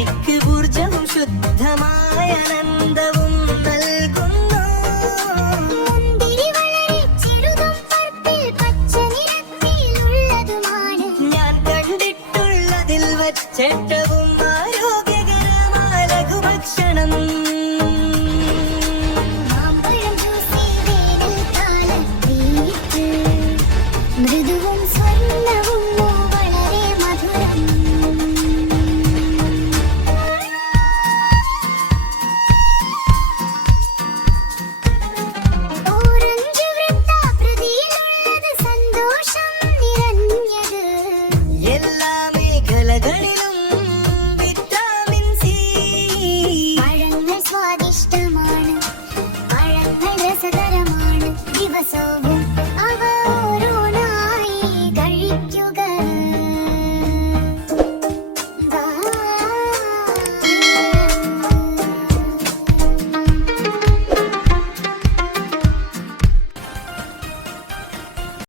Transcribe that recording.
എനിക്ക് ഊർജവും ശുദ്ധമായ ആനന്ദവും നൽകുന്നു. ഞാൻ കണ്ടിട്ടുള്ളതിൽ വച്ചേറ്റവും ആരോഗ്യകരമായ ലഘുഭക്ഷണം. മൃദുവും സ്വർണ്ണവും വളരെ മധുരം. ഓറഞ്ച് വൃത്താകൃതിയിലുള്ളത് സന്തോഷം നിറഞ്ഞത്. എല്ലാ മേഖലകളിലും വിറ്റാമിൻ സി. പഴങ്ങൾ സ്വാദിഷ്ടമാണ്, പഴങ്ങൾ രസകരമാണ്. ദിവസവും